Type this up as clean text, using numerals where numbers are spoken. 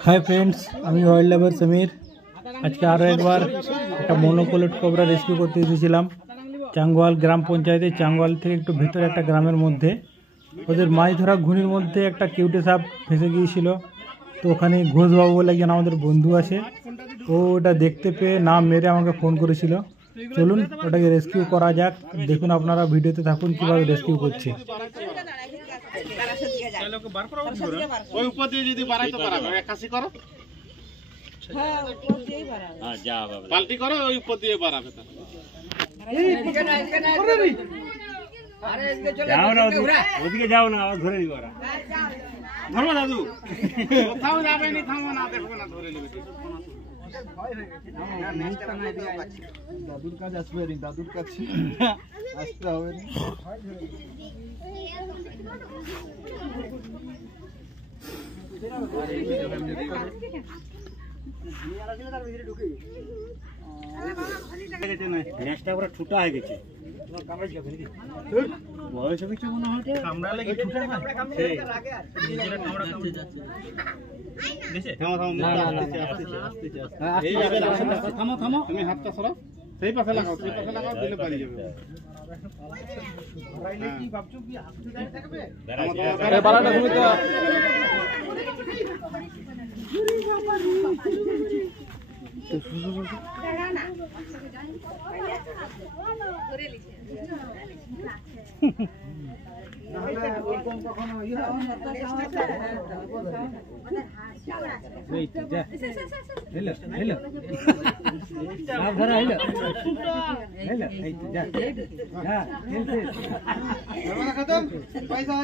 hi friends আমি wild লাভার সমীর আজকে আরো একবার একটা মনোকোলেট কোবরা রেস্কিউ করতে এসেছিলাম চাঙ্গওয়াল গ্রাম পঞ্চায়েতে চাঙ্গওয়াল থেকে একটু ভেতরে একটা গ্রামের মধ্যে ওদের মাছ ধরা ঘুনির মধ্যে একটা কিউটে সাপ ফেসে গিয়েছিল তো ওখানে ঘোষবাবু বলে একজন আমাদের বন্ধু আছে ও ওটা দেখতে পেয়ে নাম মেরে আমাকে ফোন করেছিল চলুন ওটাকে রেস্কিউ করা যাক দেখুন আপনারা ভিডিওতে থাকুন কিভাবে রেস্কিউ করছে ওই উপর দিয়ে যদি বাড়াইতে পারবে একাশি করো হ্যাঁ উপর দিয়েই বাড়াবে হ্যাঁ যা বাবা পাল্টি করো ওই উপর দিয়ে বাড়াবে তো আরে এদিকে চলে যাও না ওদিকে যাও না আবার ধরে নিব ওরা ধরো দাদু কোথাও যাবে না থামো না দেখো না ধরে নেবে দাদুর কাছে আসবে না দাদুর কাছে আসতে হবে না নেক্সটটা পুরো ছোটা হয়ে গেছে বয়স হয়েছে মনে হয় কামড়ালে কি ছোটা হয় নিজেরা কামড়া কামড়ে যাচ্ছে থামো থামো এই যাবে থামো থামো তুমি হাতটা সরাও সেই পাশে লাগাও দিলে পালিয়ে যাবে রাইলে কি ভাবছো কি হাতে দাঁড়িয়ে থাকবে আরে বালাটা তুমি তো পয়সা